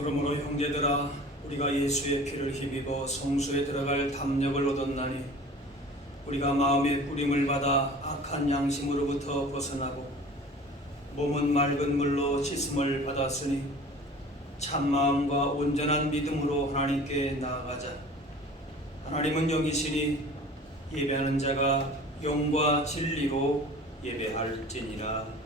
그러므로 형제들아, 우리가 예수의 피를 힘입어 성소에 들어갈 담력을 얻었나니 우리가 마음의 뿌림을 받아 악한 양심으로부터 벗어나고 몸은 맑은 물로 씻음을 받았으니 참마음과 온전한 믿음으로 하나님께 나아가자. 하나님은 영이시니 예배하는 자가 영과 진리로 예배할지니라.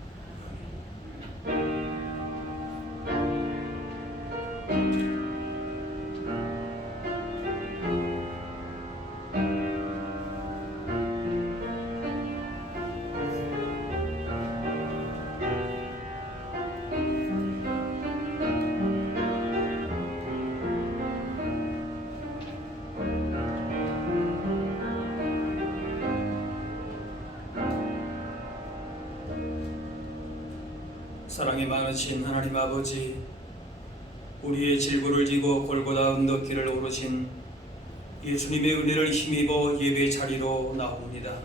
사랑이 많으신 하나님 아버지, 우리의 질고를 지고 골고다 언덕길을 오르신 예수님의 은혜를 힘입어 예배 자리로 나옵니다.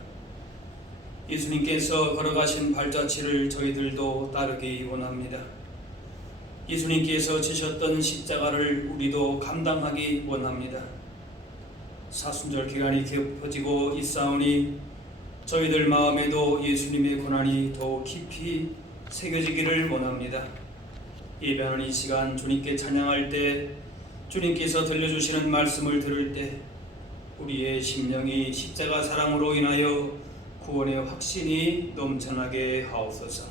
예수님께서 걸어가신 발자취를 저희들도 따르기 원합니다. 예수님께서 지셨던 십자가를 우리도 감당하기 원합니다. 사순절 기간이 깊어지고 있사오니 저희들 마음에도 예수님의 고난이 더 깊이 새겨지기를 원합니다. 예배하는 이 시간 주님께 찬양할 때, 주님께서 들려주시는 말씀을 들을 때 우리의 심령이 십자가 사랑으로 인하여 구원의 확신이 넘쳐나게 하옵소서.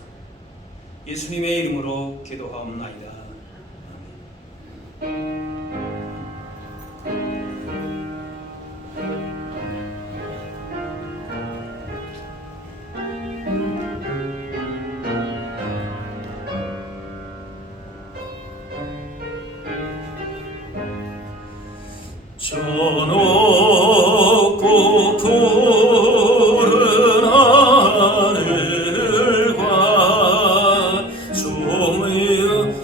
예수님의 이름으로 기도하옵나이다. 저 높고 푸른 하늘과 조명은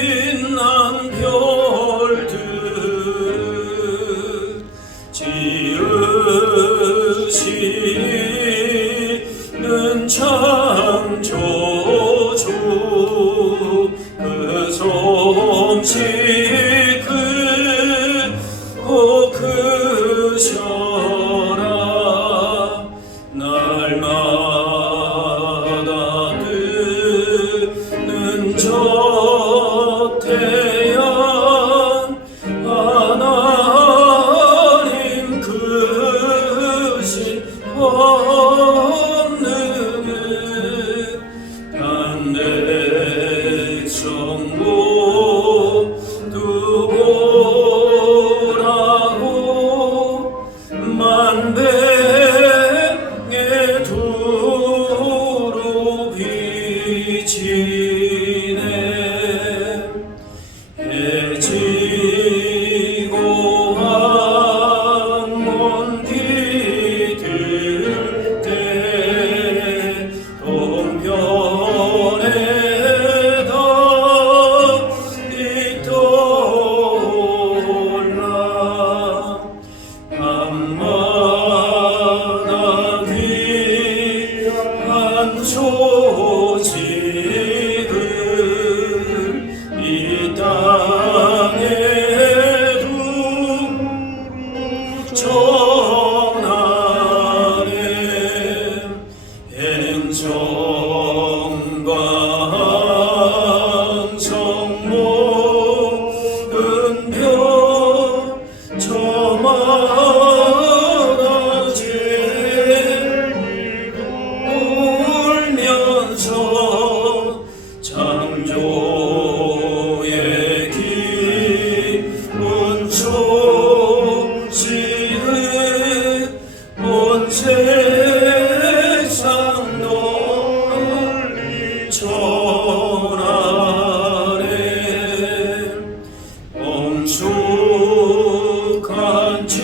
빛난 별들 지으시는 창조주 그 솜씨 크셔라. 날마다 뜨는 저 태양 하나님 크신 권능에 단 백성 모두 보라고 만백의 두루 비치네. 해지고 한문 기들 때 동편에다 떠올라. 밤마다 귀한 소식을 이 땅에도 전하네. 행성과 항성 모든 별 저마다 울면서 창조의 기쁜 소식을 온 세상 널리 전하네. 엄숙한 지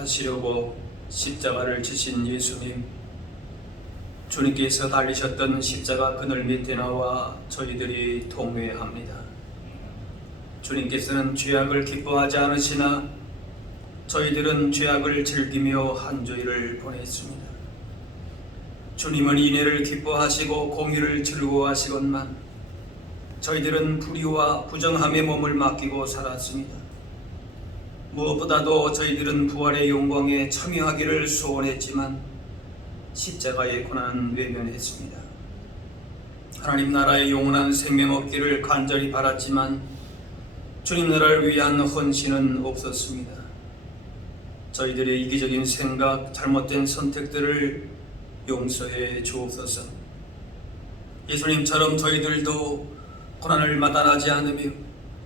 구속하시려고 십자가를 지신 예수님, 주님께서 달리셨던 십자가 그늘 밑에 나와 저희들이 통회합니다. 주님께서는 죄악을 기뻐하지 않으시나 저희들은 죄악을 즐기며 한 주일을 보냈습니다. 주님은 인애를 기뻐하시고 공의를 즐거워하시건만 저희들은 불의와 부정함의 몸을 맡기고 살았습니다. 무엇보다도 저희들은 부활의 영광에 참여하기를 소원했지만 십자가의 고난은 외면했습니다. 하나님 나라의 영원한 생명 얻기를 간절히 바랐지만 주님 나라를 위한 헌신은 없었습니다. 저희들의 이기적인 생각, 잘못된 선택들을 용서해 주옵소서. 예수님처럼 저희들도 고난을 마다하지 않으며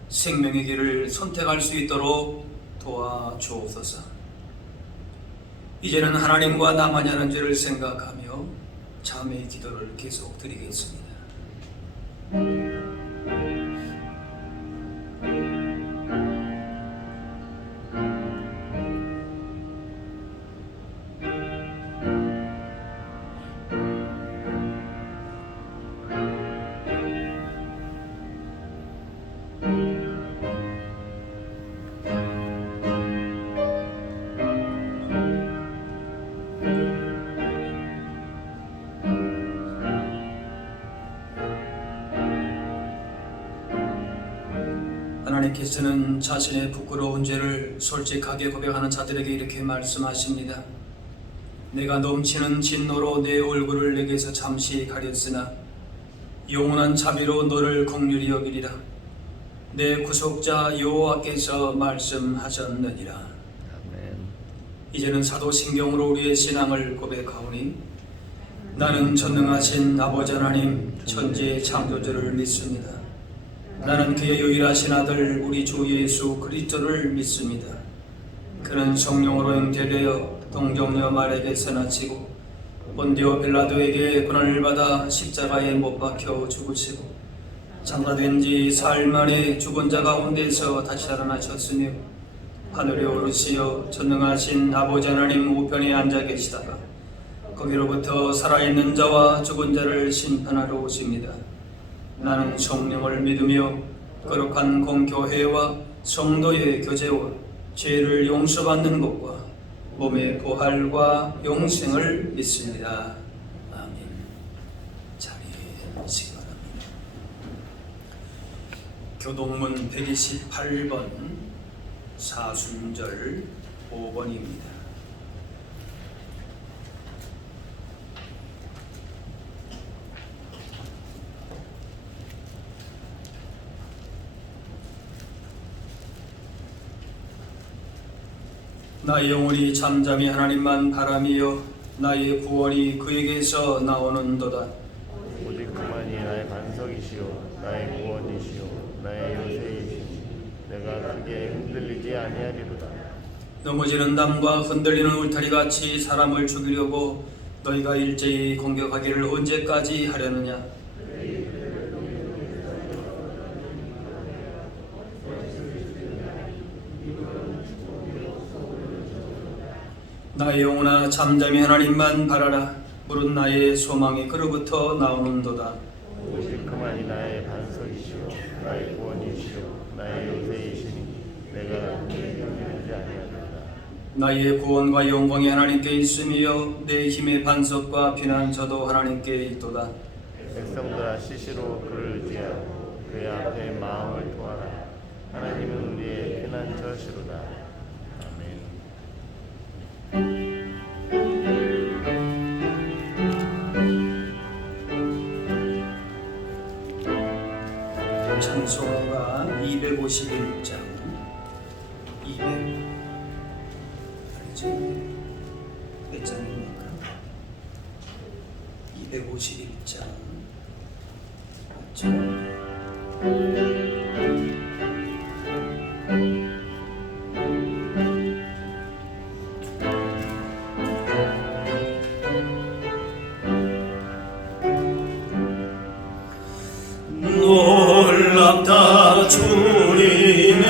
생명의 길을 선택할 수 있도록 도와주옵소서. 이제는 하나님과 나만이 하는 죄를 생각하며 자매의 기도를 계속 드리겠습니다. 하나님께서는 자신의 부끄러운 죄를 솔직하게 고백하는 자들에게 이렇게 말씀하십니다. 내가 넘치는 진노로 내 얼굴을 내게서 잠시 가렸으나 영원한 자비로 너를 긍휼히 여기리라. 내 구속자 여호와께서 말씀하셨느니라. 아멘. 이제는 사도신경으로 우리의 신앙을 고백하오니 나는 전능하신 아버지 하나님 천지의 창조주를 믿습니다. 나는 그의 유일하신 아들 우리 주 예수 그리스도를 믿습니다. 그는 성령으로 잉태되어 동정녀 마리아에게서 나시고 본디오 빌라도에게 고난을 받아 십자가에 못 박혀 죽으시고 장사된 지 사흘 만에 죽은 자 가운데서 다시 살아나셨으며 하늘에 오르시어 전능하신 아버지 하나님 우편에 앉아 계시다가 거기로부터 살아있는 자와 죽은 자를 심판하러 오십니다. 나는 성령을 믿으며 거룩한 공교회와 성도의 교제와 죄를 용서받는 것과 몸의 부활과 영생을 믿습니다. 아멘. 자리에 앉으시기 바랍니다. 교동문 128번 사순절 5번입니다. 나의 영혼이 잠잠히 하나님만 바라며 나의 구원이 그에게서 나오는도다. 오직 그만이 나의 반석이시요 나의 구원이시요 나의 요새이시니 내가 크게 흔들리지 아니하리로다. 넘어지는 담과 흔들리는 울타리같이 사람을 죽이려고 너희가 일제히 공격하기를 언제까지 하려느냐. 나의 영혼아 잠잠히 하나님만 바라라. 물은 나의 소망이 그로부터 나오는도다. 오직 그만이 나의 반석이시요 나의 구원이시요 나의 요새이시니 내가 크게 흔들리지 아니하리로다. 나의 구원과 영광이 하나님께 있으며 내 힘의 반석과 피난처도 하나님께 있도다. 백성들아 시시로 그를 의지하고 그의 앞에 마음을 토하라. 하나님은 우리의 피난처시로다. 아멘. 찬송가 251장 200몇 장입니까? 251장 놀랍다 주님의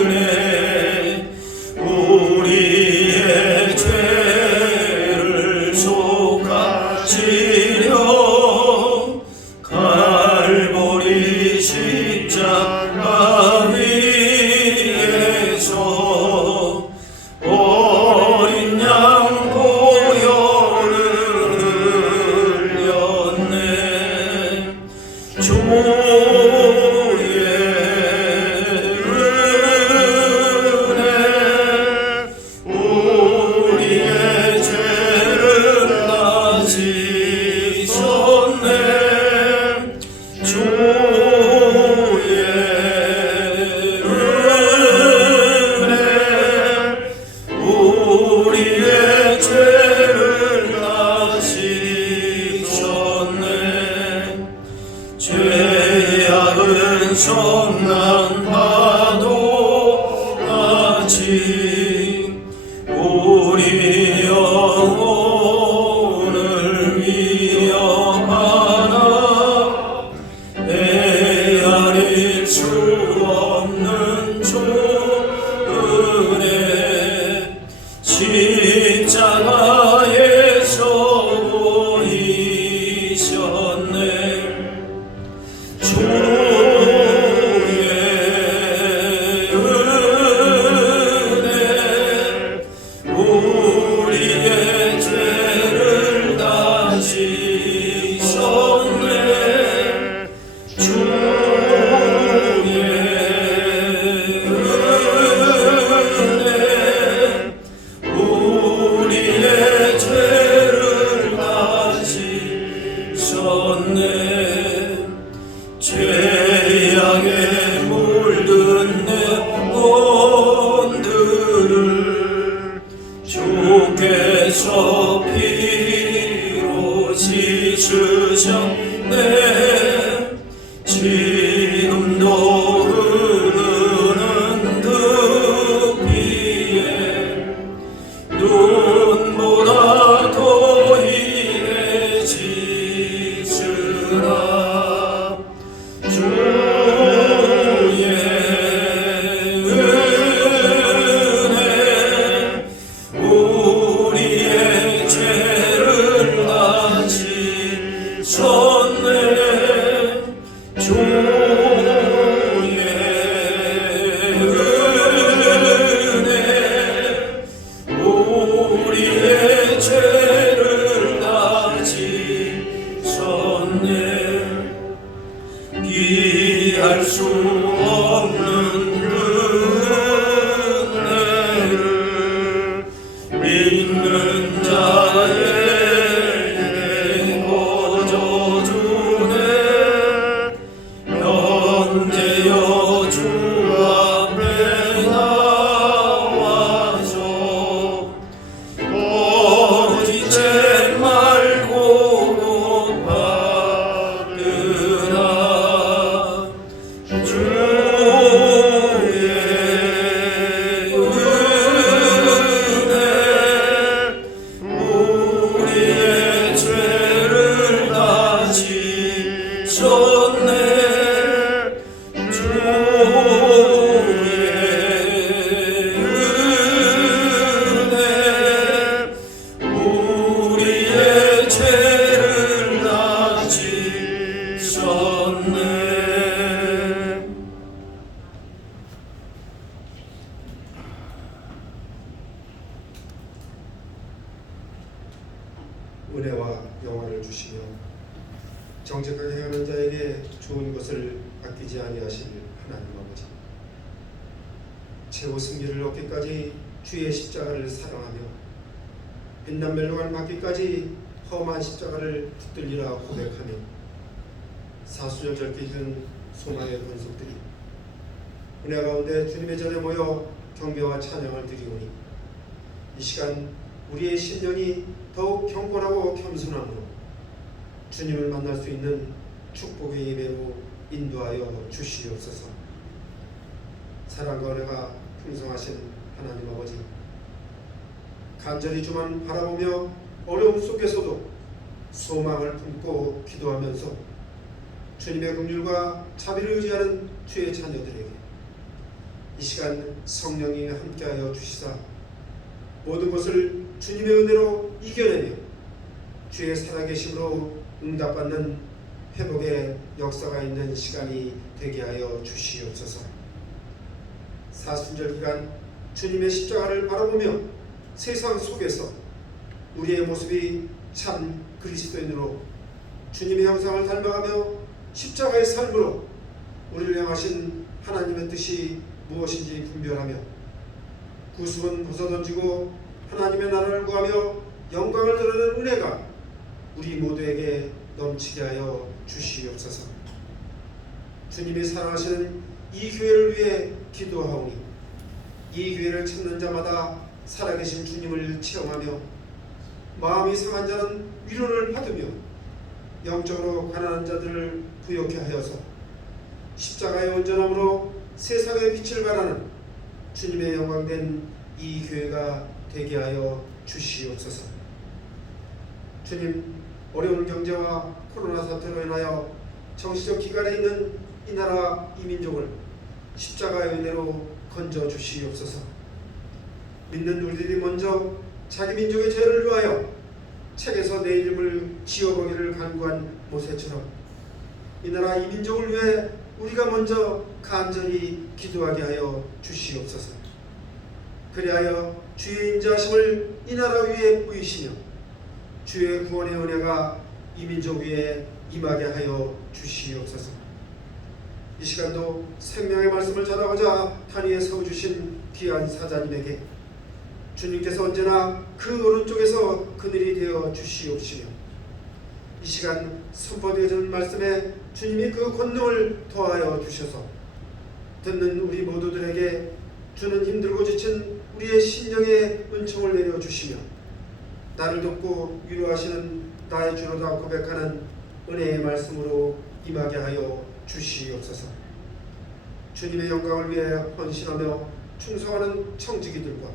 은혜 십자가에서 보이셨네. 주의 은혜 우리의 죄를 다 지셨네. 주의 은혜 우리의 죄를 다 지셨네. 죄악에 물든 내 혼들을 주께서 피로 씻으셨네. 지금도 흐르는 그 피에 눈보다 더 인해지으라. 주의 은혜 우리의 죄를 다 지셨네. 주의 은혜 우리의 죄를 다 지셨네. 피할 수 없는 은혜를 믿는 자에게 거저주네. 현재여 주 앞에 나와서 거짓죄 말고 곧 받으라. 주의 은혜 우리의 죄를 다 지셨네. 주의 은혜 우리의 죄를 다 지셨네. 은혜와 영화를 주시며 정직하게 행하는 자에게 좋은 것을 아끼지 아니하실 하나님 아버지, 최후 승리를 얻기까지 주의 십자가를 사랑하며 빛난 멸망을 받기까지 험한 십자가를 붙들리라 고백하며 사수절 절기는 소망의 권속들이 은혜 가운데 주님의 전에 모여 경배와 찬양을 드리오니 이 시간 우리의 심령이 더욱 경건하고 겸손함으로 주님을 만날 수 있는 축복의 예배로 인도하여 주시옵소서. 사랑과 은혜가 풍성하신 하나님 아버지, 간절히 주만 바라보며 어려움 속에서도 소망을 품고 기도하면서 주님의 긍휼과 자비를 의지하는 주의 자녀들에게 이 시간 성령이 함께하여 주시사 모든 것을 주님의 은혜로 이겨내며 주의 살아계심으로 응답받는 회복의 역사가 있는 시간이 되게 하여 주시옵소서. 사순절 기간 주님의 십자가를 바라보며 세상 속에서 우리의 모습이 참 그리스도인으로 주님의 형상을 닮아가며 십자가의 삶으로 우리를 향하신 하나님의 뜻이 무엇인지 분별하며 구습은 벗어던지고 하나님의 나라를 구하며 영광을 드러내는 은혜가 우리 모두에게 넘치게 하여 주시옵소서. 주님이 사랑하시는 이 교회를 위해 기도하오니 이 교회를 찾는 자마다 살아계신 주님을 체험하며 마음이 상한 자는 위로를 받으며 영적으로 가난한 자들을 부욕케 하여서 십자가의 온전함으로 세상의 빛을 발하는 주님의 영광된 이 교회가 되게 하여 주시옵소서. 주님, 어려운 경제와 코로나 사태로 인하여 정치적 기갈에 있는 이 나라 이 민족을 십자가의 은혜로 건져 주시옵소서. 믿는 우리들이 먼저 자기 민족의 죄를 위하여 책에서 내 이름을 지어보기를 간구한 모세처럼 이 나라 이 민족을 위해 우리가 먼저 간절히 기도하게 하여 주시옵소서. 그리하여 주의 인자하심을 이 나라 위에 보이시며 주의 구원의 은혜가 이 민족 위에 임하게 하여 주시옵소서. 이 시간도 생명의 말씀을 전하고자 단위에 세워주신 귀한 사자님에게 주님께서 언제나 그 오른쪽에서 그늘이 되어 주시옵시며 이 시간 선포되어지는 말씀에 주님이 그 권능을 더하여 주셔서 듣는 우리 모두들에게 주는 힘들고 지친 우리의 심령에 은총을 내려주시며 나를 돕고 위로하시는 나의 주로다 고백하는 은혜의 말씀으로 임하게 하여 주시옵소서. 주님의 영광을 위해 헌신하며 충성하는 청지기들과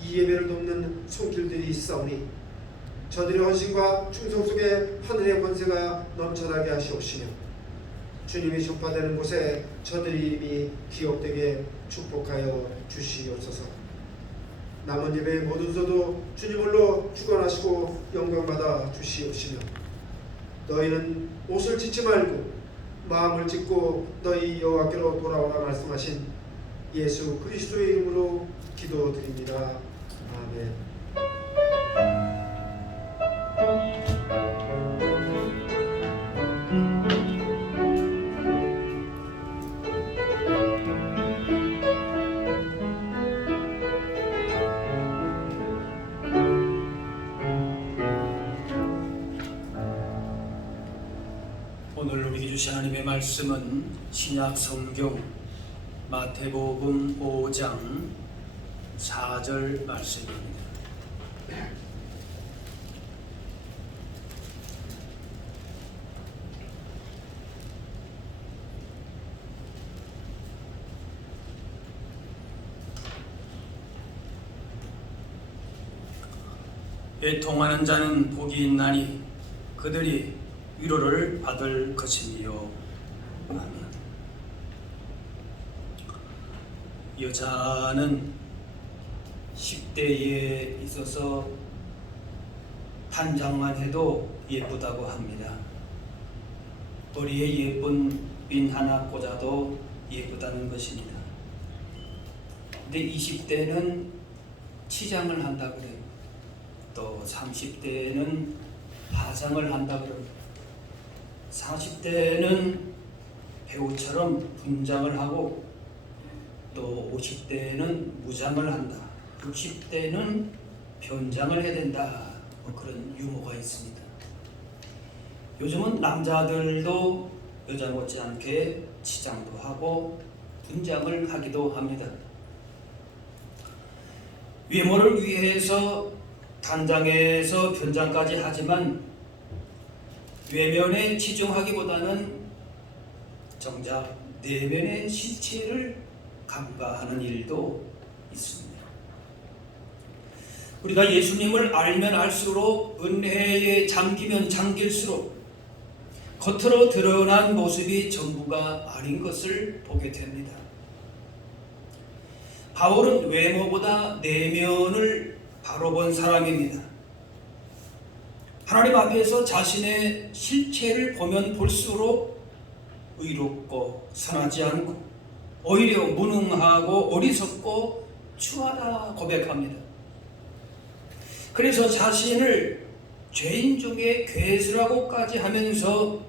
이 예배를 돕는 손길들이 있사오니 저들의 헌신과 충성 속에 하늘의 권세가 넘쳐나게 하시옵시며 주님이 전파되는 곳에 저들이 이미 기억되게 축복하여 주시옵소서. 남은 예배의 모든 소도 주님 홀로 주관하시고 영광받아 주시옵시며 너희는 옷을 찢지 말고 마음을 찢고 너희 여호와께로 돌아오라 말씀하신 예수 그리스도의 이름으로 기도드립니다. 아멘. 오늘 우리에게 주신 하나님의 말씀은 신약 성경 마태복음 5장 4절 말씀입니다. 애통하는 자는 복이 있나니 그들이 위로를 받을 것이며. 아멘. 여자는 10대에 있어서 단장만 해도 예쁘다고 합니다. 머리에 예쁜 핀 하나 꽂아도 예쁘다는 것입니다. 근데 20대는 치장을 한다 그래요. 또 30대는 화장을 한다 그럽니다. 40대는 배우처럼 분장을 하고 또 50대는 무장을 한다. 60대는 변장을 해야 된다. 그런 유머가 있습니다. 요즘은 남자들도 여자 못지않게 치장도 하고 분장을 하기도 합니다. 외모를 위해서 단장에서 변장까지 하지만 외면에 치중하기보다는 정작 내면의 실체를 간과하는 일도 있습니다. 우리가 예수님을 알면 알수록 은혜에 잠기면 잠길수록 겉으로 드러난 모습이 전부가 아닌 것을 보게 됩니다. 바울은 외모보다 내면을 바로 본 사람입니다. 하나님 앞에서 자신의 실체를 보면 볼수록 의롭고 선하지 않고 오히려 무능하고 어리석고 추하다 고백합니다. 그래서 자신을 죄인 중에 괴수라고까지 하면서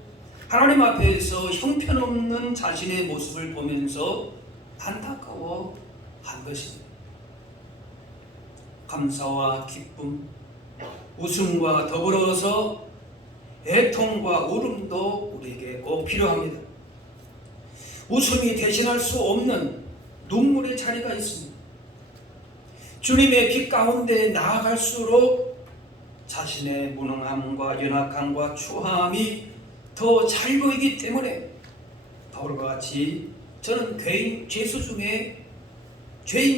하나님 앞에서 형편없는 자신의 모습을 보면서 안타까워 한 것입니다. 감사와 기쁨, 웃음과 더불어서 애통과 울음도 우리에게 꼭 필요합니다. 웃음이 대신할 수 없는 눈물의 자리가 있습니다. 주님의 빛 가운데 나아갈수록 자신의 무능함과 연약함과 추함이 더 잘 보이기 때문에 바울과 같이 저는 죄인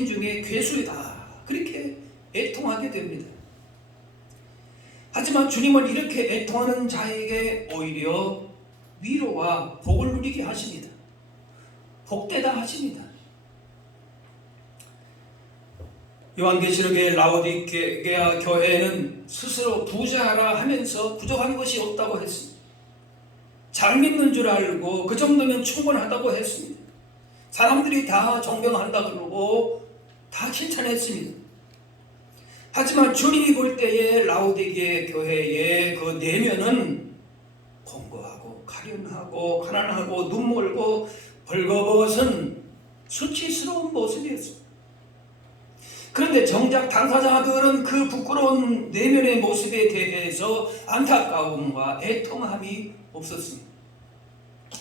중에 괴수이다 그렇게 애통하게 됩니다. 하지만 주님은 이렇게 애통하는 자에게 오히려 위로와 복을 누리게 하십니다. 복되다 하십니다. 요한계시록의 라오디게아 교회는 스스로 부자라 하면서 부족한 것이 없다고 했습니다. 잘 믿는 줄 알고 그 정도면 충분하다고 했습니다. 사람들이 다 존경한다 그러고 다 칭찬했습니다. 하지만 주님이 볼 때에 라오디게아 교회의 그 내면은 공고하고 가련하고 가난하고 눈멀고 벌거벗은 수치스러운 모습이었습니다. 그런데 정작 당사자들은 그 부끄러운 내면의 모습에 대해서 안타까움과 애통함이 없었습니다.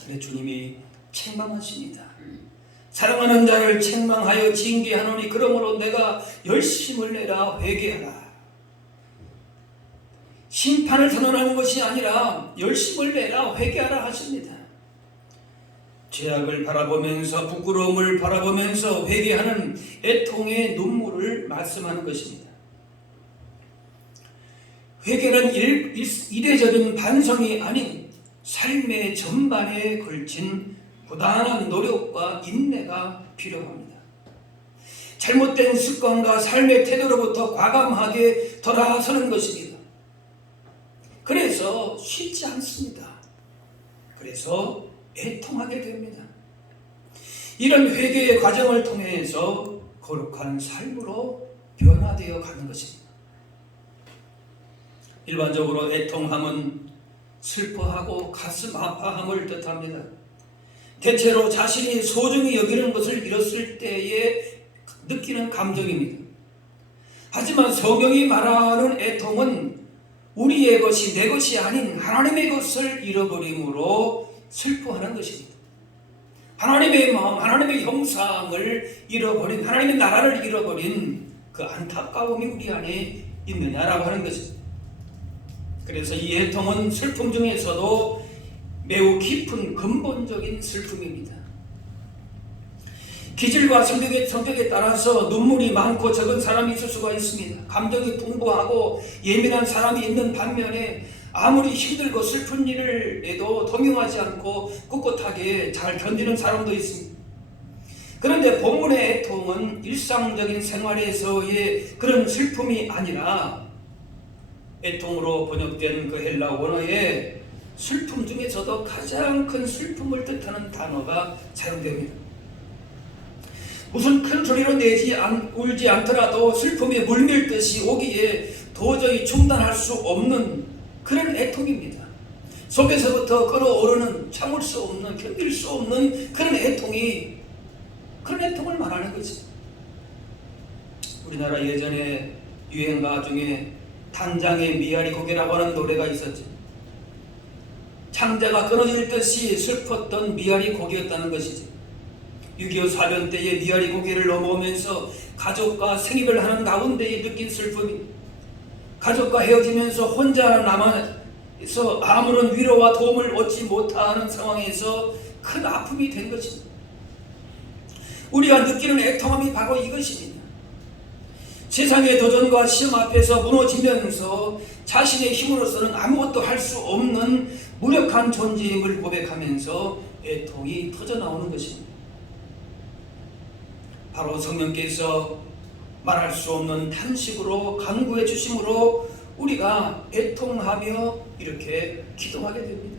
그런데 주님이 책망하십니다. 사랑하는 자를 책망하여 징계하노니 그러므로 내가 열심을 내라 회개하라. 심판을 선언하는 것이 아니라 열심을 내라 회개하라 하십니다. 죄악을 바라보면서 부끄러움을 바라보면서 회개하는 애통의 눈물을 말씀하는 것입니다. 회개는 이례적인 반성이 아닌 삶의 전반에 걸친 부단한 노력과 인내가 필요합니다. 잘못된 습관과 삶의 태도로부터 과감하게 돌아서는 것입니다. 그래서 쉽지 않습니다. 그래서 애통하게 됩니다. 이런 회개의 과정을 통해서 거룩한 삶으로 변화되어 가는 것입니다. 일반적으로 애통함은 슬퍼하고 가슴 아파함을 뜻합니다. 대체로 자신이 소중히 여기는 것을 잃었을 때에 느끼는 감정입니다. 하지만 성경이 말하는 애통은 우리의 것이 내 것이 아닌 하나님의 것을 잃어버림으로 슬퍼하는 것입니다. 하나님의 마음, 하나님의 형상을 잃어버린, 하나님의 나라를 잃어버린 그 안타까움이 우리 안에 있느냐라고 하는 것입니다. 그래서 이 애통은 슬픔 중에서도 매우 깊은 근본적인 슬픔입니다. 기질과 성격에 따라서 눈물이 많고 적은 사람이 있을 수가 있습니다. 감정이 풍부하고 예민한 사람이 있는 반면에 아무리 힘들고 슬픈 일을 해도 동요하지 않고 꿋꿋하게 잘 견디는 사람도 있습니다. 그런데 본문의 애통은 일상적인 생활에서의 그런 슬픔이 아니라 애통으로 번역된 그 헬라 원어에 슬픔 중에서도 가장 큰 슬픔을 뜻하는 단어가 사용됩니다. 무슨 큰 소리로 울지 않더라도 슬픔이 물밀듯이 오기에 도저히 중단할 수 없는 그런 애통입니다. 속에서부터 끓어오르는 참을 수 없는 견딜 수 없는 그런 애통을 말하는 거지. 우리나라 예전에 유행가 중에 단장의 미아리 고개라고 하는 노래가 있었죠. 창자가 끊어질 듯이 슬펐던 미아리 고개였다는 것이지. 6.25 사변 때의 미아리 고개를 넘어오면서 가족과 생입을 하는 가운데에 느낀 슬픔이, 가족과 헤어지면서 혼자 남아서 아무런 위로와 도움을 얻지 못하는 상황에서 큰 아픔이 된 것입니다. 우리가 느끼는 애통함이 바로 이것입니다. 세상의 도전과 시험 앞에서 무너지면서 자신의 힘으로서는 아무것도 할 수 없는 무력한 존재임을 고백하면서 애통이 터져나오는 것입니다. 바로 성령께서 말할 수 없는 탄식으로 간구해 주심으로 우리가 애통하며 이렇게 기도하게 됩니다.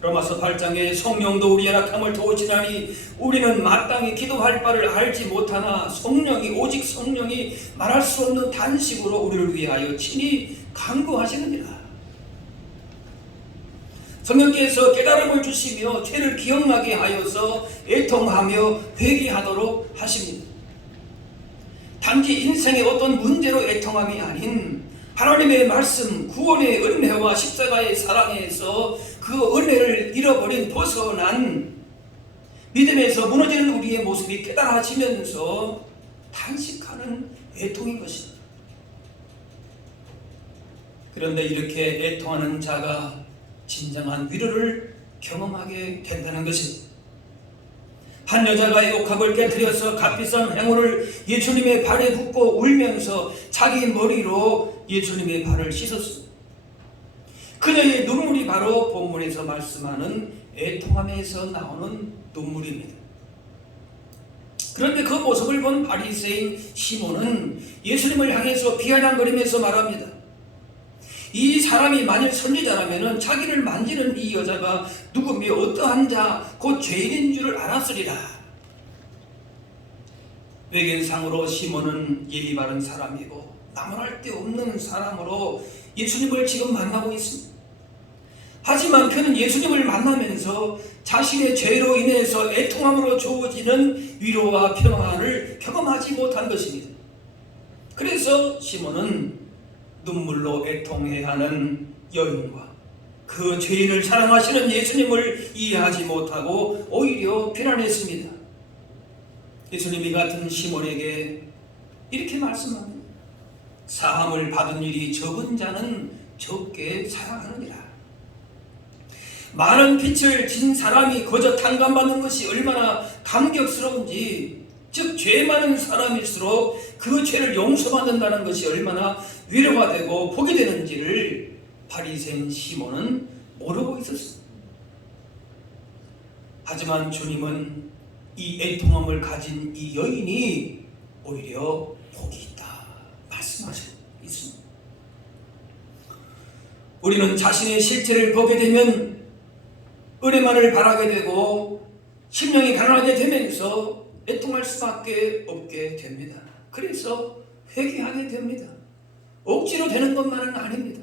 로마서 8장에 성령도 우리의 약함을 도우시나니 우리는 마땅히 기도할 바를 알지 못하나 오직 성령이 말할 수 없는 탄식으로 우리를 위하여 친히 간구하시느니라. 성령께서 깨달음을 주시며 죄를 기억나게 하여서 애통하며 회개하도록 하십니다. 단지 인생의 어떤 문제로 애통함이 아닌 하나님의 말씀, 구원의 은혜와 십자가의 사랑에서 그 은혜를 잃어버린 벗어난 믿음에서 무너지는 우리의 모습이 깨달아지면서 탄식하는 애통인 것입니다. 그런데 이렇게 애통하는 자가 진정한 위로를 경험하게 된다는 것입니다. 한 여자가 이 옥합을 깨뜨려서 값비싼 행운을 예수님의 발에 붓고 울면서 자기 머리로 예수님의 발을 씻었습니다. 그녀의 눈물이 바로 본문에서 말씀하는 애통함에서 나오는 눈물입니다. 그런데 그 모습을 본 바리새인 시몬은 예수님을 향해서 비아냥거리면서 말합니다. 이 사람이 만일 선지자라면 자기를 만지는 이 여자가 누구며 어떠한 자 곧 죄인인 줄을 알았으리라. 외견상으로 시몬은 예의 바른 사람이고 나무랄 데 없는 사람으로 예수님을 지금 만나고 있습니다. 하지만 그는 예수님을 만나면서 자신의 죄로 인해서 애통함으로 주어지는 위로와 평안을 경험하지 못한 것입니다. 그래서 시몬은 눈물로 애통해야 하는 여인과 그 죄인을 사랑하시는 예수님을 이해하지 못하고 오히려 비난했습니다. 예수님이 같은 시몬에게 이렇게 말씀합니다. 사함을 받은 일이 적은 자는 적게 사랑하느니라. 많은 빛을 진 사람이 거저 탕감받는 것이 얼마나 감격스러운지, 즉 죄 많은 사람일수록 그 죄를 용서받는다는 것이 얼마나 위로가 되고 복이 되는지를 바리새인 시몬은 모르고 있었습니다. 하지만 주님은 이 애통함을 가진 이 여인이 오히려 복이 있다 말씀하시고 있습니다. 우리는 자신의 실체를 보게 되면 은혜만을 바라게 되고 심령이 가난하게 되면서 애통할 수밖에 없게 됩니다. 그래서 회개하게 됩니다. 억지로 되는 것만은 아닙니다.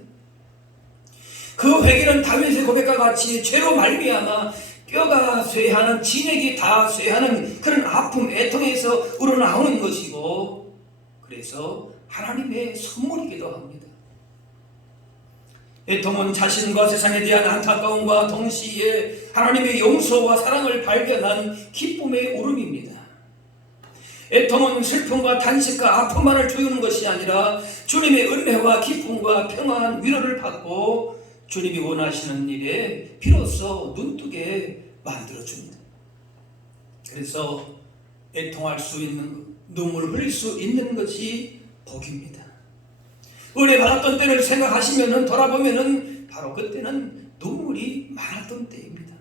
그 회개는 다윗의 고백과 같이 죄로 말미암아 뼈가 쇠하는, 진액이 다 쇠하는 그런 아픔, 애통에서 우러나오는 것이고, 그래서 하나님의 선물이기도 합니다. 애통은 자신과 세상에 대한 안타까움과 동시에 하나님의 용서와 사랑을 발견한 기쁨의 울음입니다. 애통은 슬픔과 단식과 아픔만을 주는 것이 아니라 주님의 은혜와 기쁨과 평안, 위로를 받고 주님이 원하시는 일에 비로소 눈뜨게 만들어줍니다. 그래서 애통할 수 있는 것, 눈물 흘릴 수 있는 것이 복입니다. 은혜 받았던 때를 생각하시면 돌아보면 바로 그때는 눈물이 많았던 때입니다.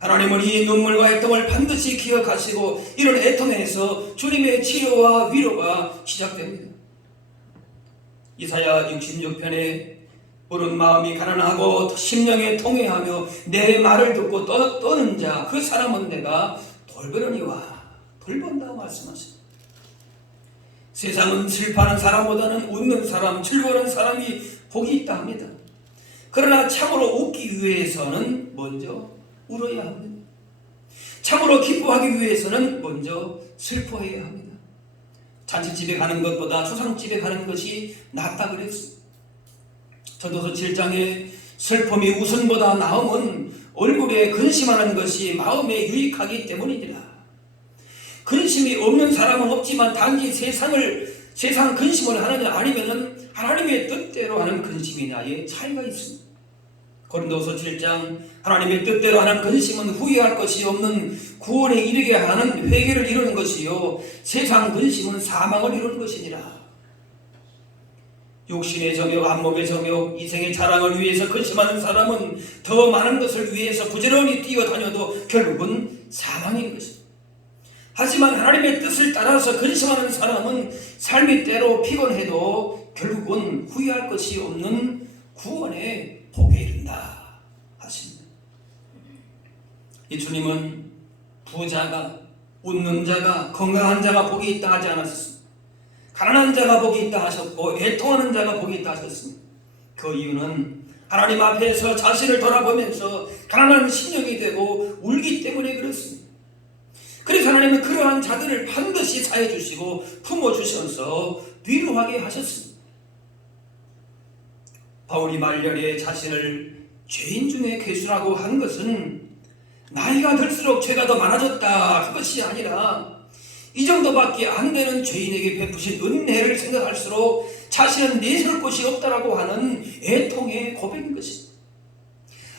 하나님은 이 눈물과 애통을 반드시 기억하시고 이런 애통에서 주님의 치료와 위로가 시작됩니다. 이사야 66편에 우는 마음이 가난하고 심령에 통회하며 내 말을 듣고 떠는 자 그 사람은 내가 돌보려니와 돌본다고 말씀하십니다. 세상은 슬퍼하는 사람보다는 웃는 사람, 즐거워하는 사람이 복이 있다 합니다. 그러나 참으로 웃기 위해서는 먼저 울어야 합니다. 참으로 기뻐하기 위해서는 먼저 슬퍼해야 합니다. 잔치집에 가는 것보다 초상집에 가는 것이 낫다 그랬습니다. 전도서 7장에 슬픔이 웃음보다 나음은 얼굴에 근심하는 것이 마음에 유익하기 때문이니라. 근심이 없는 사람은 없지만 단지 세상 근심을 하느냐 아니면은 하나님의 뜻대로 하는 근심이냐의 차이가 있습니다. 고린도서 7장 하나님의 뜻대로 하는 근심은 후회할 것이 없는 구원에 이르게 하는 회개를 이루는 것이요 세상 근심은 사망을 이루는 것이니라. 육신의 정욕, 안목의 정욕, 이생의 자랑을 위해서 근심하는 사람은 더 많은 것을 위해서 부지런히 뛰어다녀도 결국은 사망인 것입니다. 하지만 하나님의 뜻을 따라서 근심하는 사람은 삶이 때로 피곤해도 결국은 후회할 것이 없는 구원의 복에 이른다 하십니다. 이 주님은 부자가, 웃는 자가, 건강한 자가 복이 있다 하지 않았습니다. 가난한 자가 복이 있다 하셨고 애통하는 자가 복이 있다 하셨습니다. 그 이유는 하나님 앞에서 자신을 돌아보면서 가난한 심령이 되고 울기 때문에 그렇습니다. 그래서 하나님은 그러한 자들을 반드시 사해 주시고 품어주셔서 위로하게 하셨습니다. 바울이 말년에 자신을 죄인 중에 괴수라고 한 것은 나이가 들수록 죄가 더 많아졌다 그것이 아니라 이 정도밖에 안 되는 죄인에게 베푸신 은혜를 생각할수록 자신은 내세울 곳이 없다라고 하는 애통의 고백인 것입니다.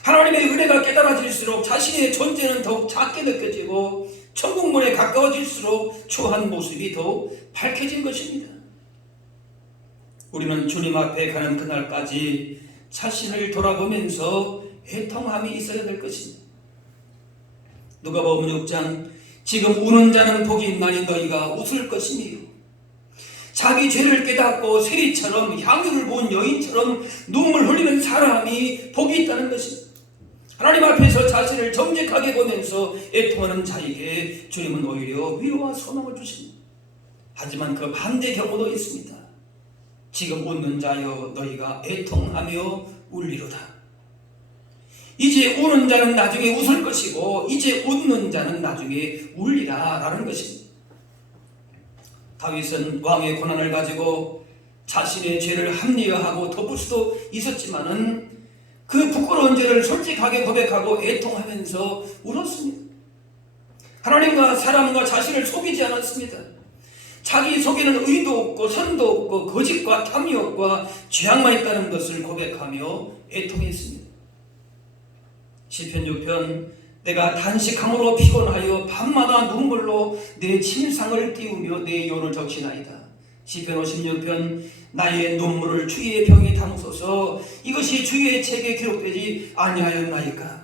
하나님의 은혜가 깨달아질수록 자신의 존재는 더욱 작게 느껴지고 천국문에 가까워질수록 추한 모습이 더욱 밝혀진 것입니다. 우리는 주님 앞에 가는 그날까지 자신을 돌아보면서 애통함이 있어야 될 것입니다. 누가복음 6장 지금 우는 자는 복이 있나니 너희가 웃을 것이니요. 자기 죄를 깨닫고 세리처럼 향유를 부은 여인처럼 눈물 흘리는 사람이 복이 있다는 것입니다. 하나님 앞에서 자신을 정직하게 보면서 애통하는 자에게 주님은 오히려 위로와 소망을 주십니다. 하지만 그 반대 경우도 있습니다. 지금 웃는 자여 너희가 애통하며 울리로다. 이제 우는 자는 나중에 웃을 것이고 이제 웃는 자는 나중에 울리라 라는 것입니다. 다윗은 왕의 고난을 가지고 자신의 죄를 합리화하고 덮을 수도 있었지만은 그 부끄러운 죄를 솔직하게 고백하고 애통하면서 울었습니다. 하나님과 사람과 자신을 속이지 않았습니다. 자기 속에는 의도 없고 선도 없고 거짓과 탐욕과 죄악만 있다는 것을 고백하며 애통했습니다. 시편 6편 내가 단식함으로 피곤하여 밤마다 눈물로 내 침상을 띄우며 내 요를 적시나이다. 시편 56편 나의 눈물을 주의 병에 담으소서 이것이 주의 책에 기록되지 아니하였나이까.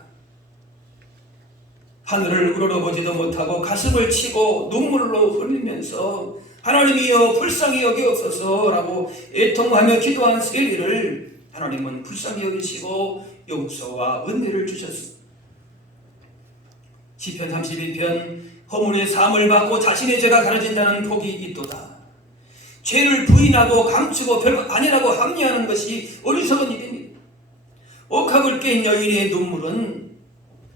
하늘을 우러러보지도 못하고 가슴을 치고 눈물로 흘리면서 하나님이여 불쌍히 여기옵소서라고 애통하며 기도한 세리를 하나님은 불쌍히 여기시고 용서와 은혜를 주셨습니다. 시편 32편 허물의 사함을 받고 자신의 죄가 가려진다는 복이 있도다. 죄를 부인하고 감추고 별것 아니라고 합리하는 것이 어리석은 일입니다. 옥합을 깬 여인의 눈물은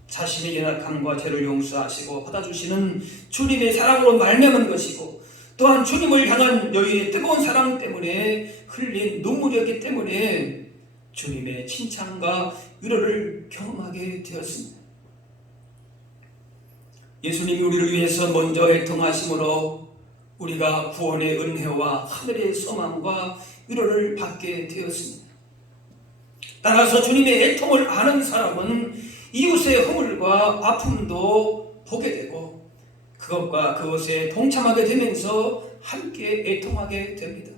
자신의 연약함과 죄를 용서하시고 받아주시는 주님의 사랑으로 말미암은 것이고 또한 주님을 향한 여인의 뜨거운 사랑 때문에 흘린 눈물이었기 때문에 주님의 칭찬과 위로를 경험하게 되었습니다. 예수님이 우리를 위해서 먼저 애통하심으로 우리가 구원의 은혜와 하늘의 소망과 위로를 받게 되었습니다. 따라서 주님의 애통을 아는 사람은 이웃의 허물과 아픔도 보게 되고 그것과 그것에 동참하게 되면서 함께 애통하게 됩니다.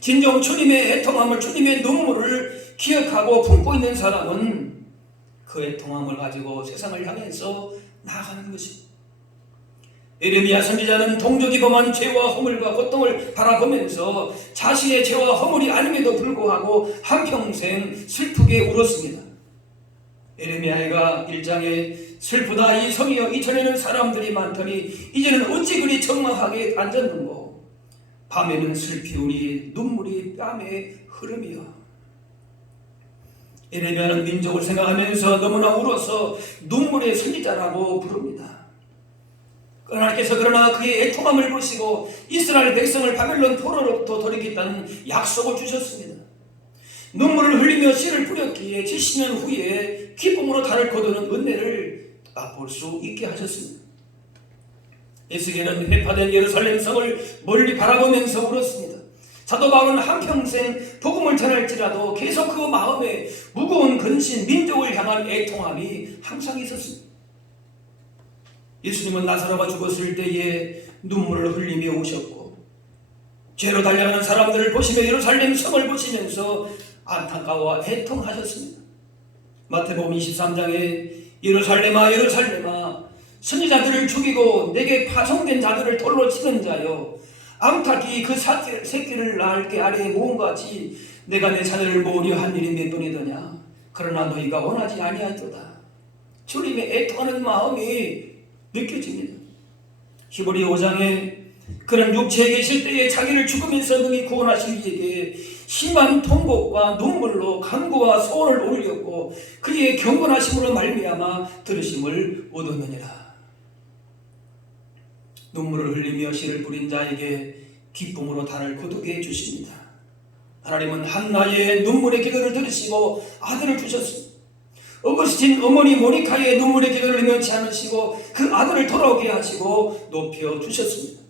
진정 주님의 애통함을 주님의 눈물을 기억하고 품고 있는 사람은 그 애통함을 가지고 세상을 향해서 나아가는 것입니다. 예레미야 선지자는 동족이 범한 죄와 허물과 고통을 바라보면서 자신의 죄와 허물이 아님에도 불구하고 한평생 슬프게 울었습니다. 예레미야가 1장에 슬프다 이 성이여 이전에는 사람들이 많더니 이제는 어찌 그리 적막하게 앉았는고 밤에는 슬피우니 눈물이 뺨에 흐름이여. 예레미야는 민족을 생각하면서 너무나 울어서 눈물의 선지자라고 부릅니다. 하나님께서 그러나 그의 애통함을 보시고 이스라엘 백성을 바벨론 포로로부터 돌이켰다는 약속을 주셨습니다. 눈물을 흘리며 씨를 뿌렸기에 70년 후에 기쁨으로 달을 거두는 은혜를 맛볼 수 있게 하셨습니다. 에스겔은 회파된 예루살렘 성을 멀리 바라보면서 울었습니다. 사도 바울은 한평생 복음을 전할지라도 계속 그 마음에 무거운 근심, 민족을 향한 애통함이 항상 있었습니다. 예수님은 나사로가 죽었을 때에 눈물을 흘리며 오셨고 죄로 달려가는 사람들을 보시며 예루살렘 성을 보시면서 안타까워 애통하셨습니다. 마태복음 23장에 예루살렘아 예루살렘아 선지자들을 죽이고 내게 파송된 자들을 돌로 치는 자여 암탉이 그 새끼를 낳을 게 아래에 모음같이 내가 내 자녀를 모으려 한 일이 몇 번이더냐. 그러나 너희가 원하지 아니하도다. 주님의 애통하는 마음이 느껴집니다. 히브리 5장에 그는 육체에 계실 때에 자기를 죽으면서 능히 구원하실 이에게 심한 통곡과 눈물로 간구와 소원을 올렸고 그의 경건하심으로 말미암아 들으심을 얻었느니라. 눈물을 흘리며 씨를 뿌린 자에게 기쁨으로 단을 거두게 해주십니다. 하나님은 한나의 눈물의 기도를 들으시고 아들을 주셨습니다. 어거스틴 어머니 모니카의 눈물의 기도를 면치 않으시고 그 아들을 돌아오게 하시고 높여주셨습니다.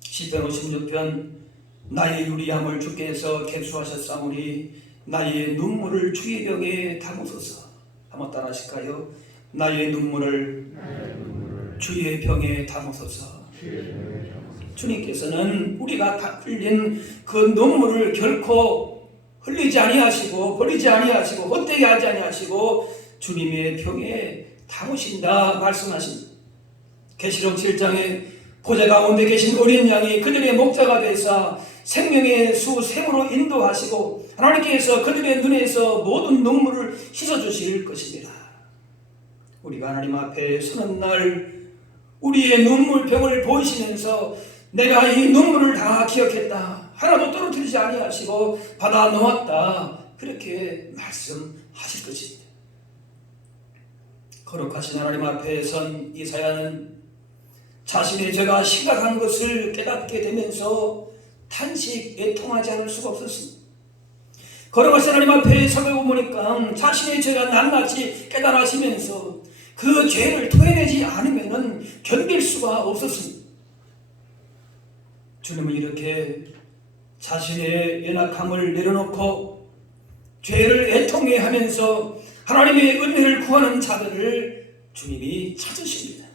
시편 56편 나의 유리함을 주께서 객수하셨사오니 나의 눈물을 주의 병에 담으소서. 한번 따라 하실까요? 나의 눈물을 주의 병에 담으소서. 주님께서는 우리가 다 흘린 그 눈물을 결코 흘리지 아니하시고 버리지 아니하시고 헛되게 하지 아니하시고 주님의 병에 담으신다 말씀하십니다. 계시록 7장에 보좌 가운데 계신 어린 양이 그들의 목자가 되사 생명의 수 샘으로 인도하시고 하나님께서 그들의 눈에서 모든 눈물을 씻어주실 것입니다. 우리가 하나님 앞에 서는 날 우리의 눈물병을 보이시면서 내가 이 눈물을 다 기억했다, 하나도 떨어뜨리지 아니하시고 받아 놓았다, 그렇게 말씀하실 것입니다. 거룩하신 하나님 앞에 선 이사야는 자신의 죄가 심각한 것을 깨닫게 되면서 탄식 애통하지 않을 수가 없었습니다. 거룩하신 하나님 앞에 서게 보니까 자신의 죄가 낱낱이 깨달아지면서 그 죄를 토해내지 않으면 견딜 수가 없었습니다. 주님은 이렇게 자신의 연약함을 내려놓고 죄를 애통해 하면서 하나님의 은혜를 구하는 자들을 주님이 찾으십니다.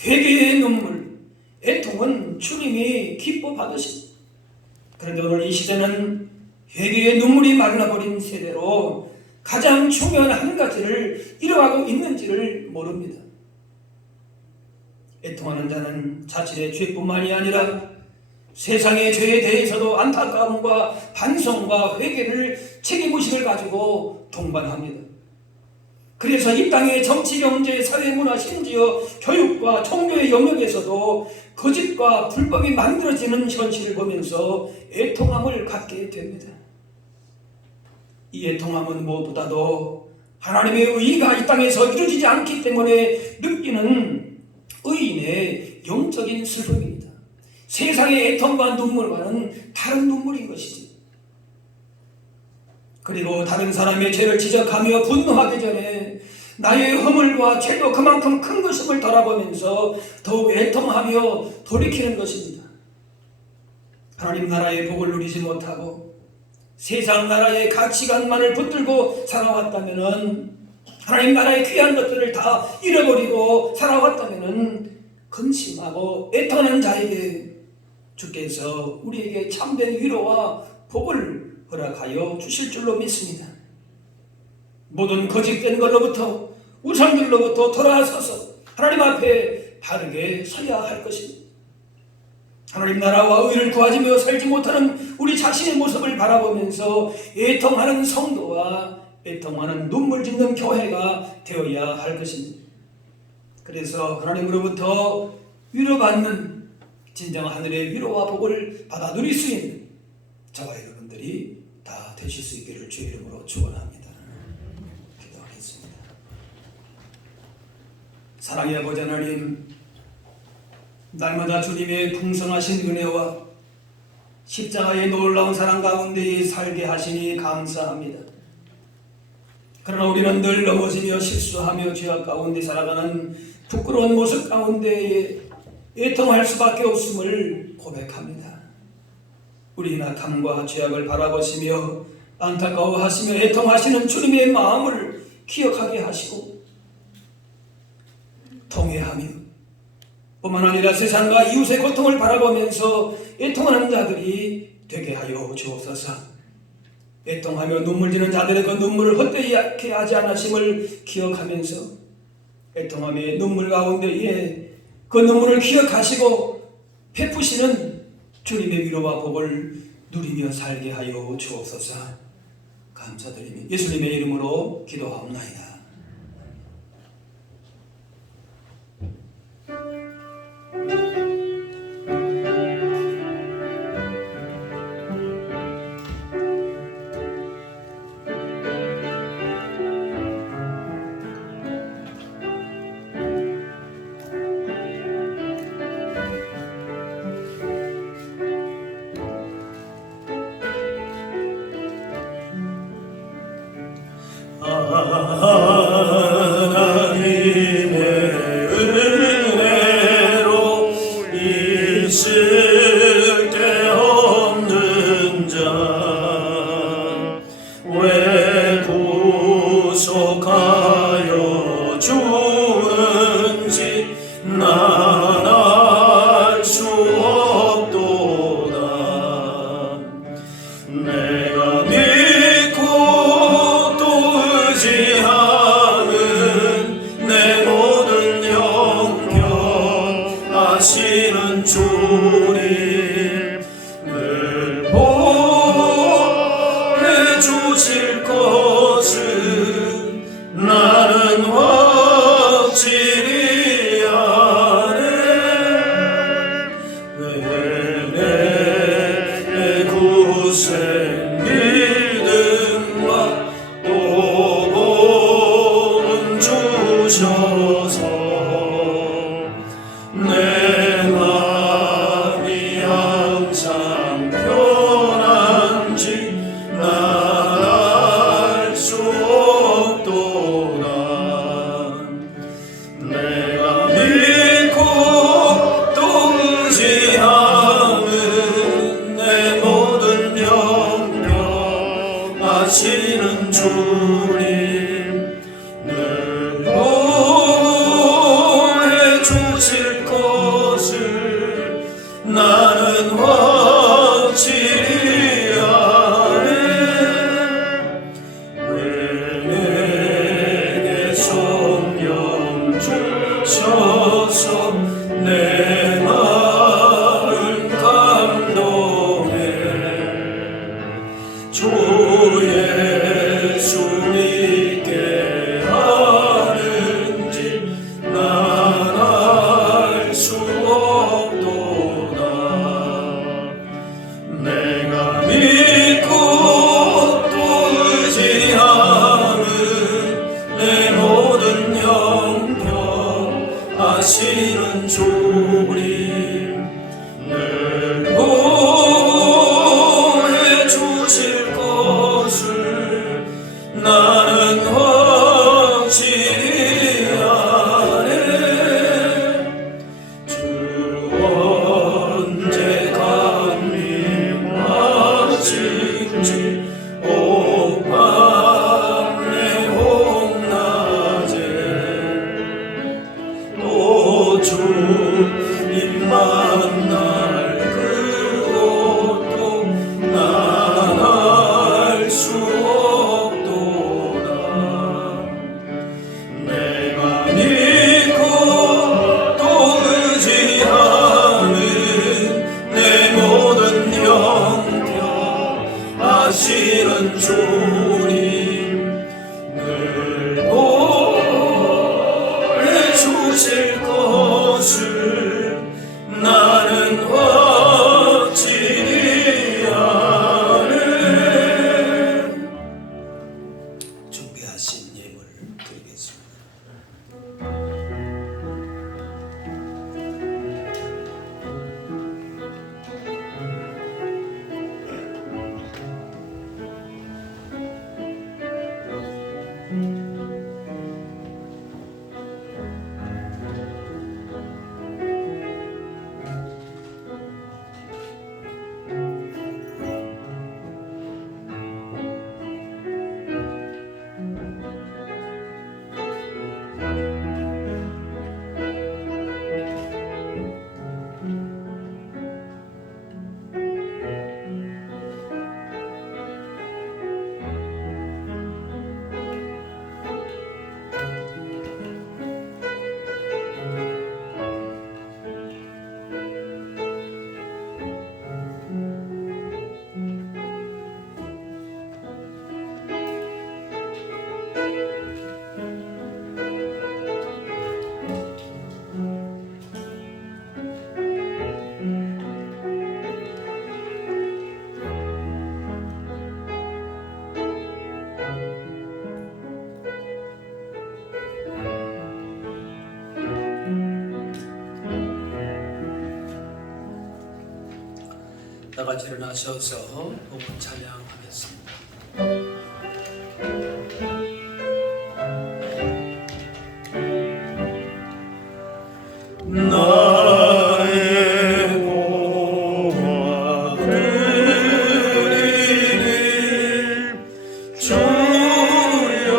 회개의 눈물, 애통은 주님이 기뻐 받으십니다. 그런데 오늘 이 시대는 회개의 눈물이 말라버린 세대로 가장 중요한 한 가지를 잃어가고 있는지를 모릅니다. 애통하는 자는 자신의 죄뿐만이 아니라 세상의 죄에 대해서도 안타까움과 반성과 회개를 책임의식을 가지고 동반합니다. 그래서 이 땅의 정치, 경제, 사회, 문화, 심지어 교육과 종교의 영역에서도 거짓과 불법이 만들어지는 현실을 보면서 애통함을 갖게 됩니다. 이 애통함은 무엇보다도 하나님의 의가 이 땅에서 이루어지지 않기 때문에 느끼는 의인의 영적인 슬픔입니다. 세상의 애통과 눈물과는 다른 눈물인 것이지. 그리고 다른 사람의 죄를 지적하며 분노하기 전에 나의 허물과 죄도 그만큼 큰 것임을 돌아보면서 더욱 애통하며 돌이키는 것입니다. 하나님 나라의 복을 누리지 못하고 세상 나라의 가치관만을 붙들고 살아왔다면, 하나님 나라의 귀한 것들을 다 잃어버리고 살아왔다면 근심하고 애통하는 자에게 주께서 우리에게 참된 위로와 복을 허락하여 주실 줄로 믿습니다. 모든 거짓된 것로부터, 우상들로부터 돌아서서 하나님 앞에 바르게 서야 할 것입니다. 하나님 나라와 의를 구하지며 살지 못하는 우리 자신의 모습을 바라보면서 애통하는 성도와 애통하는 눈물 짓는 교회가 되어야 할 것입니다. 그래서 하나님으로부터 위로받는 진정 하늘의 위로와 복을 받아 누릴 수 있는 저와 여러분들이 다 되실 수 있기를 주의 이름으로 축원합니다. 기도하겠습니다. 사랑의 아버지 하나님, 날마다 주님의 풍성하신 은혜와 십자가의 놀라운 사랑 가운데 살게 하시니 감사합니다. 그러나 우리는 늘 넘어지며 실수하며 죄악 가운데 살아가는 부끄러운 모습 가운데에 애통할 수밖에 없음을 고백합니다. 우리 낙함과 죄악을 바라보시며 안타까워하시며 애통하시는 주님의 마음을 기억하게 하시고 통회하며 뿐만 아니라 세상과 이웃의 고통을 바라보면서 애통하는 자들이 되게 하여 주옵소서. 애통하며 눈물 지는 자들의 그 눈물을 헛되이 하지 않으심을 기억하면서 애통함의 눈물 가운데에 그 눈물을 기억하시고 베푸시는 주님의 위로와 복을 누리며 살게 하여 주옵소서. 감사드리며 예수님의 이름으로 기도하옵나이다. 아 주실 것을 나는 확실히 아네. 왜 내게 굳센 믿음과 또 복은 주셔서 내 마음이 항상 편한지 난 알 수 없도다. 내가 믿고 또 의지하는 내 모든 영병하시는 주님 늘 보호해 주실 것을 나는 확실히 아네. 왜 내게 성령 주셔서 내 마음 감동해. 주 예수 믿게 하는지 난 알 수 없도다. 내가 믿고 또 의지하는 내 모든 영병하시는 주님 늘 보호해 주실 것을 나는 확실히 아네. 주 언제 강림하실지 오밤내 홍낮에 또 주님 만날 그것도 난 알 수 없도다. 내가 믿고 또 의지하는 내 모든 영병하시는 주님 늘 보호해 주실 것을 나는 확실히 아네. 준비하신 예물 드리겠습니다. 다 같이 일어나셔서 오픈 찬양하겠습니다. 나의 고와 드리니 주여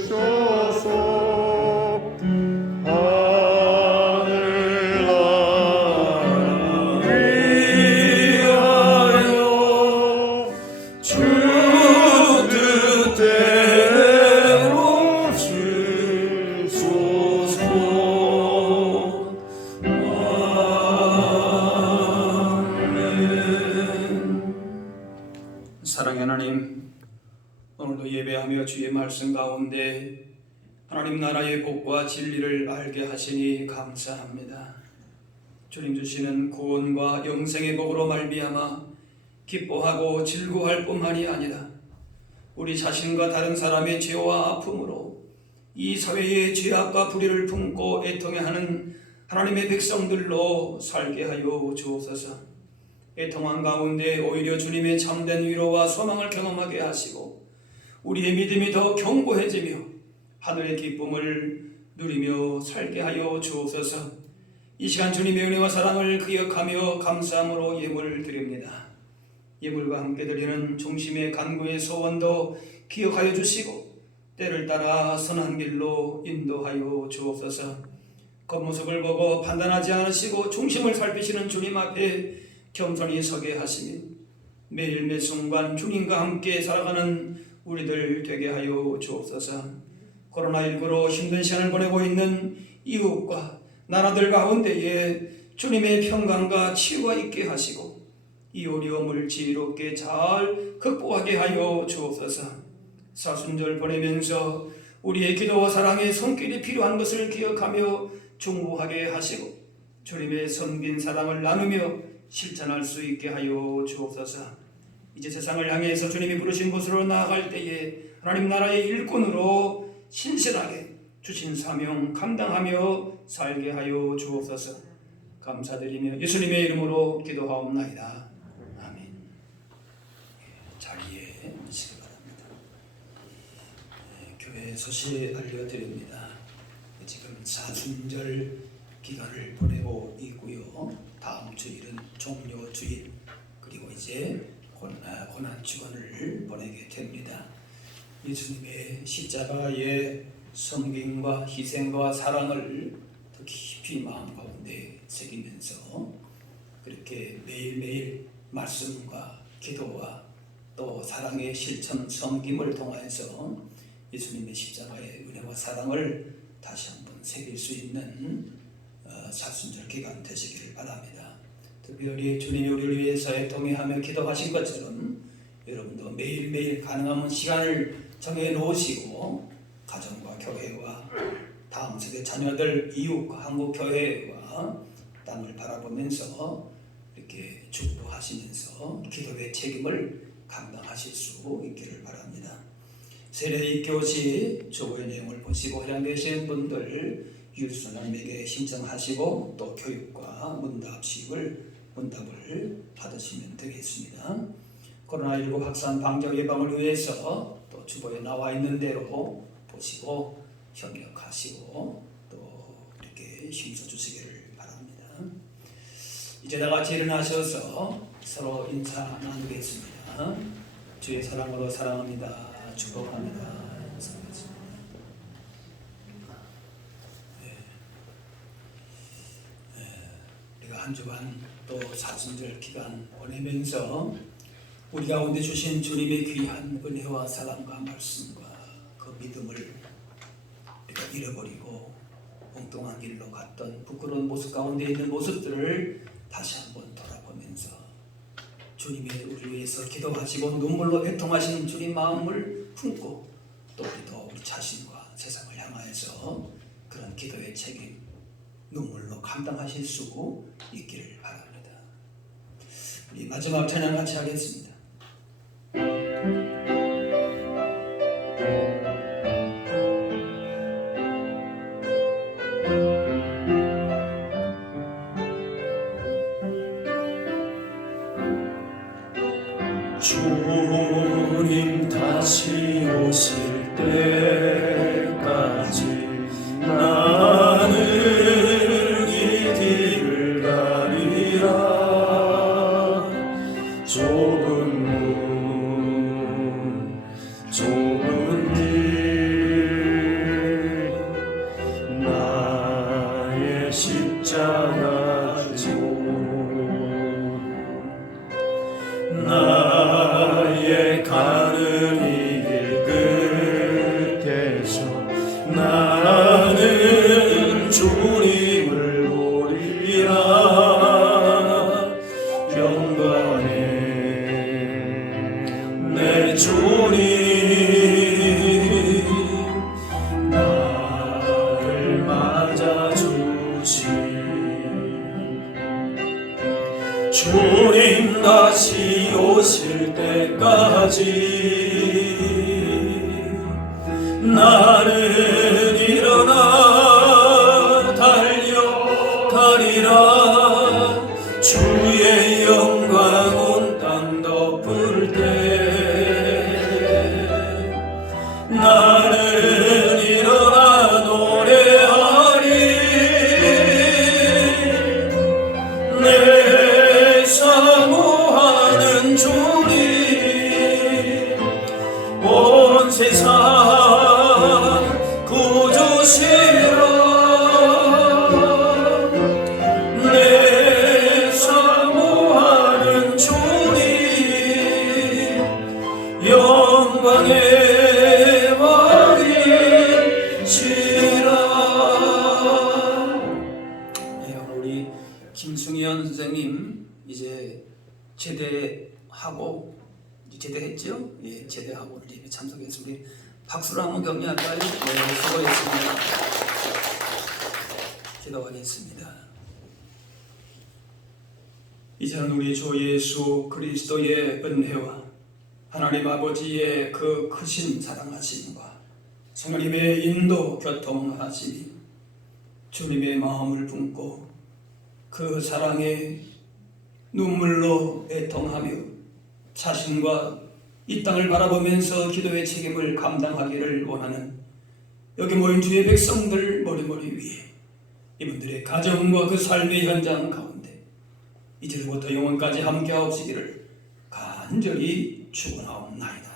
받아주소서. 하늘나라 위하여 통하여 주의 말씀 가운데 하나님 나라의 복과 진리를 알게 하시니 감사합니다. 주님 주시는 구원과 영생의 복으로 말미암아 기뻐하고 즐거워할 뿐만이 아니라 우리 자신과 다른 사람의 죄와 아픔으로 이 사회의 죄악과 불의를 품고 애통해하는 하나님의 백성들로 살게 하여 주옵소서. 애통한 가운데 오히려 주님의 참된 위로와 소망을 경험하게 하시고 우리의 믿음이 더 견고해지며 하늘의 기쁨을 누리며 살게 하여 주옵소서. 이 시간 주님의 은혜와 사랑을 기억하며 감사함으로 예물을 드립니다. 예물과 함께 드리는 중심의 간구의 소원도 기억하여 주시고 때를 따라 선한 길로 인도하여 주옵소서. 겉모습을 보고 판단하지 않으시고 중심을 살피시는 주님 앞에 겸손히 서게 하시며 매일 매 순간 주님과 함께 살아가는 우리들 되게 하여 주옵소서. 코로나19로 힘든 시간을 보내고 있는 이웃과 나라들 가운데에 주님의 평강과 치유가 있게 하시고 이 어려움을 지혜롭게 잘 극복하게 하여 주옵소서. 사순절 보내면서 우리의 기도와 사랑의 손길이 필요한 것을 기억하며 중보하게 하시고 주님의 섬긴 사랑을 나누며 실천할 수 있게 하여 주옵소서. 이제 세상을 향해서 주님이 부르신 곳으로 나아갈 때에 하나님 나라의 일꾼으로 신실하게 주신 사명 감당하며 살게 하여 주옵소서. 감사드리며 예수님의 이름으로 기도하옵나이다. 아멘. 자리에 앉으시기 바랍니다. 교회 소식 알려드립니다. 지금 사순절 기간을 보내고 있고요. 다음 주일은 종료 주일, 그리고 이제 고난 주간을 보내게 됩니다. 예수님의 십자가의 섬김과 희생과 사랑을 더 깊이 마음 가운데 새기면서 그렇게 매일매일 말씀과 기도와 또 사랑의 실천 섬김을 통하여서 예수님의 십자가의 은혜와 사랑을 다시 한번 새길 수 있는 사순절 기간 되시기를 바랍니다. 특별히 주님이 우리를 위해서 애통해하며 기도하신 것처럼 여러분도 매일매일 가능하면 시간을 정해 놓으시고 가정과 교회와 다음 세대 자녀들, 이웃과 한국 교회와 땅을 바라보면서 이렇게 축복하시면서 기도의 책임을 감당하실 수 있기를 바랍니다. 세례 입교시 주보의 내용을 보시고 해당되신 분들 유수님에게 신청하시고 또 교육과 문답을 받으시면 되겠습니다. 코로나19 확산 방역 예방을 위해서 또 주보에 나와 있는 대로 보시고 협력하시고 또 이렇게 힘써주시기를 바랍니다. 이제 다 같이 일어나셔서 서로 인사 나누겠습니다. 주의 사랑으로 사랑합니다. 축복합니다. 우리가 한 주간 또 사순절 기간 보내면서 우리 가운데 주신 주님의 귀한 은혜와 사랑과 말씀과 그 믿음을 우리가 잃어버리고 엉뚱한 길로 갔던 부끄러운 모습 가운데 있는 모습들을 다시 한번 돌아보면서 주님이 우리를 위해서 기도하시고 눈물로 애통하시는 주님 마음을 품고 또 우리도 우리 자신과 세상을 향하여서 그런 기도의 책임 눈물로 감당하실 수 있기를 바랍니다. 우리 마지막 찬양 같이 하겠습니다. 주님 다시 오실 때까지 나는 이 길을 가리라. 좁은 길 나의 십자가 지고 나의 가는 이 길 끝에서 주님 다시 오실 때까지 나는 일어나 달려가리라. 주의 영광 온 땅 덮을 때 나는 일어나 노래하리. 내 사모하는 주님 온 세상 구주시라. 내 사모하는 주님 영광의 왕이시라. 네, 우리 김승현 선생님 이제 제대하고 제대했죠? 예, 제대하고 오늘 예배 참석해서 우리 박수로 한번 격려할까요? 네, 수고했습니다. 기도하겠습니다. 이제는 우리 주 예수 그리스도의 은혜와 하나님 아버지의 그 크신 사랑하심과 성령님의 인도 교통하심이 주님의 마음을 품고 그 사랑에 눈물로 애통하며 자신과 이 땅을 바라보면서 기도의 책임을 감당하기를 원하는 여기 모인 주의 백성들 머리머리 위에 이분들의 가정과 그 삶의 현장 가운데 이제부터 영원까지 함께하옵시기를 간절히 축원하옵나이다.